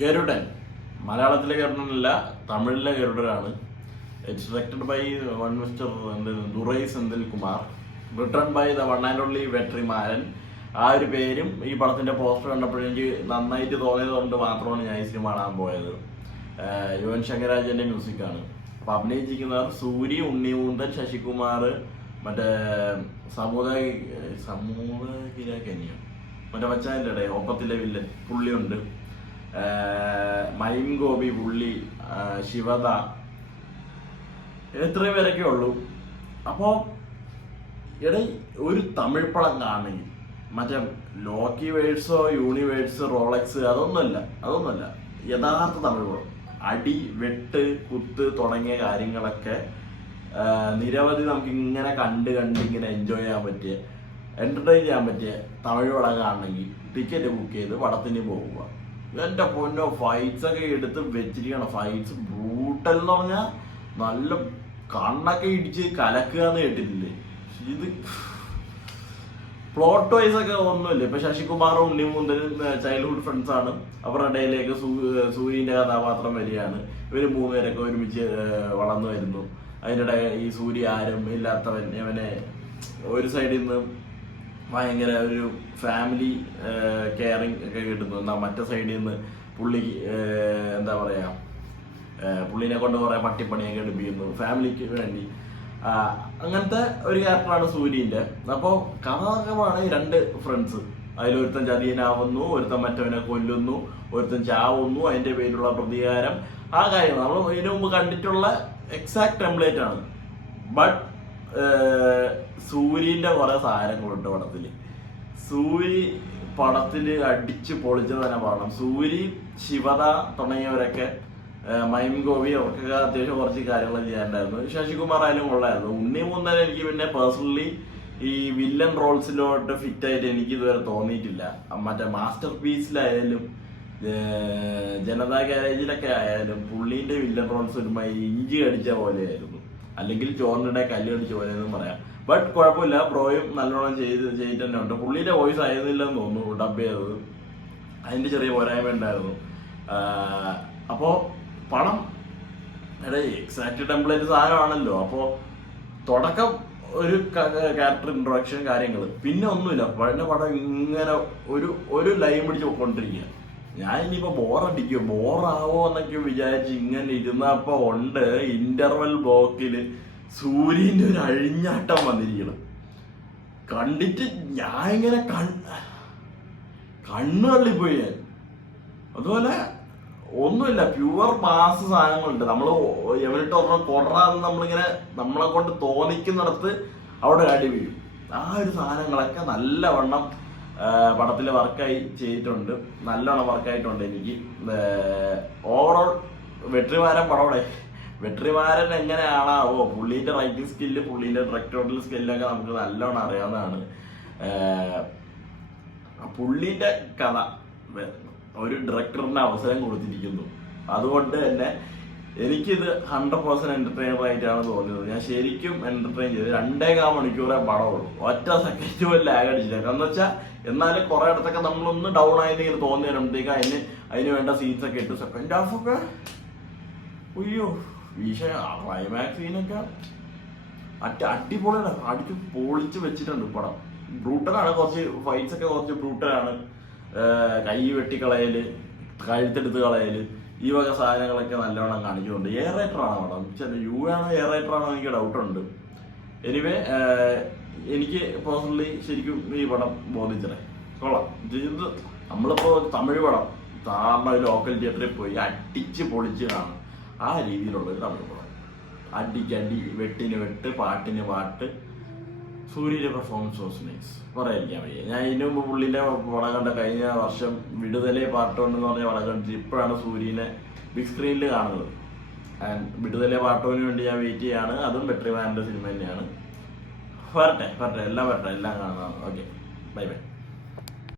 ഗരുഡൻ മലയാളത്തിലെ ഗരുഡനല്ല, തമിഴിലെ ഗരുഡനാണ്. It's directed by one mister Durai Senthil Kumar, written by the one and only Vetrimaaran. ആ ഒരു പേരും ഈ പടത്തിന്റെ പോസ്റ്റർ കണ്ടപ്പോഴെനിക്ക് നന്നായിട്ട് തോന്നിയത് കൊണ്ട് മാത്രമാണ് ഞാൻ ഈ സിനിമ കാണാൻ പോയത്. യുവൻ ശങ്കർ രാജന്റെ മ്യൂസിക്കാണ്. അപ്പൊ അഭിനയിച്ചിരിക്കുന്നവർ സൂരി, ഉണ്ണിമൂന്തൻ, ശശികുമാർ, മറ്റേ സമൂഹക്കിരാക്കന്നെയാണ് മറ്റേ മച്ചാൻ്റെ ഒപ്പത്തിലെ വില്ലൻ പുള്ളിയുണ്ട്, മൈം ഗോപി പുള്ളി, ശിവദ, എത്രയും പേരൊക്കെ ഉള്ളൂ. അപ്പോൾ ഒരു തമിഴ് പടം കാണണമെങ്കിൽ മറ്റേ ലോക്കി വേഴ്സോ യൂണിവേഴ്സ് റോളക്സ് അതൊന്നുമല്ല യഥാർത്ഥ തമിഴ് പടം. അടി, വെട്ട്, കുത്ത് തുടങ്ങിയ കാര്യങ്ങളൊക്കെ നിരവധി നമുക്ക് ഇങ്ങനെ കണ്ട് ഇങ്ങനെ എൻജോയ് ചെയ്യാൻ പറ്റിയ, എന്റർടൈൻ ചെയ്യാൻ പറ്റിയ തമിഴ് പടം കാണണമെങ്കിൽ ടിക്കറ്റ് ബുക്ക് ചെയ്ത് പടത്തിന് പോകുക. എൻ്റെ പൊന്നോ, ഫൈറ്റ്സ് ഒക്കെ എടുത്ത് വെച്ചിരിക്കണം. ഫൈറ്റ്സ് ബ്രൂട്ടൽ എന്ന് പറഞ്ഞാൽ നല്ല കണ്ണൊക്കെ ഇടിച്ച് കലക്കുക എന്ന് കേട്ടിട്ടില്ലേ. ഇത് പ്ലോട്ട് വൈസ് ഒക്കെ ഒന്നുമില്ല. ഇപ്പൊ ശശികുമാറും ഉണ്ണിമൂന്തനും ചൈൽഡ്ഹുഡ് ഫ്രണ്ട്സ് ആണ്. അവരുടെ ഇടയിലേക്ക് സൂര്യന്റെ കഥാപാത്രം വരികയാണ്. ഇവര് മൂന്നുപേരൊക്കെ ഒരുമിച്ച് വളർന്നു വരുന്നു. അതിനിടെ ഈ സൂര്യ ആരും ഇല്ലാത്തവൻ, ഇവനെ ഒരു സൈഡിൽ നിന്ന് ഭയങ്കര ഒരു ഫാമിലി കെയറിങ് ഒക്കെ കിട്ടുന്നു, എന്നാൽ മറ്റേ സൈഡിൽ നിന്ന് പുള്ളി എന്താ പറയാ, പുള്ളിനെ കൊണ്ട് കുറെ പട്ടിപ്പണിയൊക്കെ എടുപ്പിക്കുന്നു ഫാമിലിക്ക് വേണ്ടി. അങ്ങനത്തെ ഒരു ക്യാരക്ടറാണ് സൂര്യന്റെ. അപ്പോൾ കഥാകമാണ് ഈ രണ്ട് ഫ്രണ്ട്സ്. അതിലൊരുത്തൻ ചതിയനാവുന്നു, ഒരുത്തൻ മറ്റവനെ കൊല്ലുന്നു, ഒരുത്തൻ ചാവുന്നു, അതിന്റെ പേരിലുള്ള പ്രതികാരം. ആ കാര്യം നമ്മൾ ഇതിനു മുമ്പ് കണ്ടിട്ടുള്ള എക്സാക്ട് ടെംപ്ലേറ്റ് ആണ്. ബട്ട് സൂര്യന്റെ കുറെ സാധനങ്ങളുണ്ട് പടത്തില്. സൂരി പടത്തില് അടിച്ച് പൊളിച്ചത് തന്നെ പറയണം. സൂരി, ശിവദ തുടങ്ങിയവരൊക്കെ, മൈം ഗോപി, അവർക്കൊക്കെ അത്യാവശ്യം കുറച്ച് കാര്യങ്ങൾ ചെയ്യാനുണ്ടായിരുന്നു. ശശികുമാർ ആയാലും കൊള്ളായിരുന്നു. ഉണ്ണിമൂന്തൻ എനിക്ക് പിന്നെ പേഴ്സണലി ഈ വില്ലൻ റോൾസിലോട്ട് ഫിറ്റ് ആയിട്ട് എനിക്ക് ഇതുവരെ തോന്നിയിട്ടില്ല. മറ്റേ മാസ്റ്റർ പീസിലായാലും ജനതാ ഗാരേജിലൊക്കെ ആയാലും പുള്ളീന്റെ വില്ലൻ റോൾസ് ഒരുമാതിരി ഇഞ്ചി കടിച്ച പോലെയായിരുന്നു, അല്ലെങ്കിൽ ചോറിനിടെ കല്ല് കടിച്ച പോലെ എന്നും പറയാം. ബട്ട് കുഴപ്പമില്ല, ബ്രോയും നല്ലോണം ചെയ്തിട്ട് തന്നെ ഉണ്ട്. പുള്ളിയുടെ വോയിസ് ആയിരുന്നില്ലെന്ന് തോന്നുന്നു ഡബ് ചെയ്തത്, അതിന്റെ ചെറിയ പോരായ്മ ഉണ്ടായിരുന്നു. അപ്പോ പണം എക്സാക്ട് ടെംപ്ലേറ്റ് സാധനമാണല്ലോ. അപ്പോ തുടക്കം ഒരു ക്യാരക്ടർ ഇൻട്രൊഡക്ഷൻ കാര്യങ്ങൾ, പിന്നെ ഒന്നുമില്ല. പടം ഇങ്ങനെ ഒരു ലൈൻ പിടിച്ച് പോയിക്കൊണ്ടിരിക്കുക. ഞാൻ ഇനിയിപ്പോ ബോറാവോ എന്നൊക്കെ വിചാരിച്ച് ഇങ്ങനെ ഇരുന്നപ്പോ ഉണ്ട് ഇന്റർവെൽ ബ്ലോക്കില് സൂര്യന്റെ ഒരു അഴിഞ്ഞാട്ടം വന്നിരിക്കണം. കണ്ടിട്ട് ഞാൻ ഇങ്ങനെ കണ്ണു തള്ളിപ്പോയി ഞാൻ. അതുപോലെ ഒന്നുമില്ല, പ്യുവർ മാസ് സാധനങ്ങളുണ്ട്. നമ്മൾ എവനിട്ട് ഒരെണ്ണം കൊറാന്ന് നമ്മളിങ്ങനെ നമ്മളെ കൊണ്ട് തോന്നിക്കുന്നിടത്ത് അവിടെ അടി വീഴും. ആ ഒരു സാധനങ്ങളൊക്കെ നല്ലവണ്ണം പടത്തിൽ വർക്കായി ചെയ്തിട്ടുണ്ട്, നല്ലോണം വർക്കായിട്ടുണ്ട്. എനിക്ക് ഓവറോൾ വെട്രിമാരൻ എങ്ങനെയാണാവോ, പുള്ളീന്റെ റൈറ്റിംഗ് സ്കില്ല്, പുള്ളീന്റെ ഡയറക്ടോറിയൽ സ്കില്ലൊക്കെ നമുക്ക് നല്ലോണം അറിയാവുന്നതാണ്. പുള്ളീന്റെ കഥ ഒരു ഡയറക്ടറിന് അവസരം കൊടുത്തിരിക്കുന്നു. അതുകൊണ്ട് തന്നെ എനിക്കിത് 100% എന്റർടൈനർ ആയിട്ടാണ് തോന്നിയത്. ഞാൻ ശരിക്കും എന്റർടൈൻ ചെയ്ത് 2.25 മണിക്കൂറേ പടമുള്ളൂ. ഒറ്റ സെക്കൻഡ് പോലും ലാഗ് അടിച്ചില്ല. കാരണം വെച്ചാൽ എന്നാലും കുറെ ഇടത്തൊക്കെ നമ്മളൊന്ന് ഡൗൺ ആയിട്ട് ഇങ്ങനെ തോന്നി വരുമ്പോഴത്തേക്ക് അതിന് വേണ്ട സീൻസ് ഒക്കെ ഇട്ട് സെക്കൻഡ് ഹാഫ് ഒക്കെ അയ്യോ ക്ലൈമാക്സ് സീനൊക്കെ അടിപൊളിയാണ്, അടിച്ച് പൊളിച്ച് വെച്ചിട്ടുണ്ട് പടം. ബ്രൂട്ടലാണ്, കുറച്ച് ഫൈറ്റ്സ് ഒക്കെ കുറച്ച് ബ്രൂട്ടലാണ്. കൈ വെട്ടിക്കളയല്, കഴുത്തെടുത്ത് കളയല്, ഈ വക സാധനങ്ങളൊക്കെ നല്ലവണ്ണം കാണിക്കുന്നുണ്ട്. എയർ റൈറ്ററാണോ പടം, യു ആണോ എയർ റൈറ്ററാണോ എനിക്ക് ഡൗട്ടുണ്ട്. എനിവേ എനിക്ക് പേഴ്സണലി ശരിക്കും ഈ പടം ബോധിച്ചേ കൊള്ളാം. ഇത് നമ്മളിപ്പോ തമിഴ് പടം സാറിന് ലോക്കൽ തിയേറ്ററിൽ പോയി അടിച്ച് പൊളിച്ച് കാണും, ആ രീതിയിലുള്ള ഒരു തമിഴ് പടം. അടിക്കടി, വെട്ടിന് വെട്ട്, പാട്ടിന് പാട്ട്. സൂര്യയുടെ പെർഫോമൻസ് വാസ് നൈസ്, പറയാതിരിക്കാൻ വയ്യ. ഞാൻ ഇതിനു മുമ്പ് പുള്ളിന്റെ പടം കണ്ട കഴിഞ്ഞ വർഷം വിടുതലെ പാട്ടോണ്ടെന്ന് പറഞ്ഞ പടം കണ്ടിട്ട് ഇപ്പോഴാണ് സൂര്യനെ ബിഗ് സ്ക്രീനിൽ കാണുന്നത്. ആൻഡ് വിടുതലെ പാട്ടോന് വേണ്ടി ഞാൻ വെയിറ്റ് ചെയ്യാണ്. അതും വെട്രിമാരന്റെ സിനിമ തന്നെയാണ്. വരട്ടെ എല്ലാം കാണുന്നതാണ്. Okay, bye bye.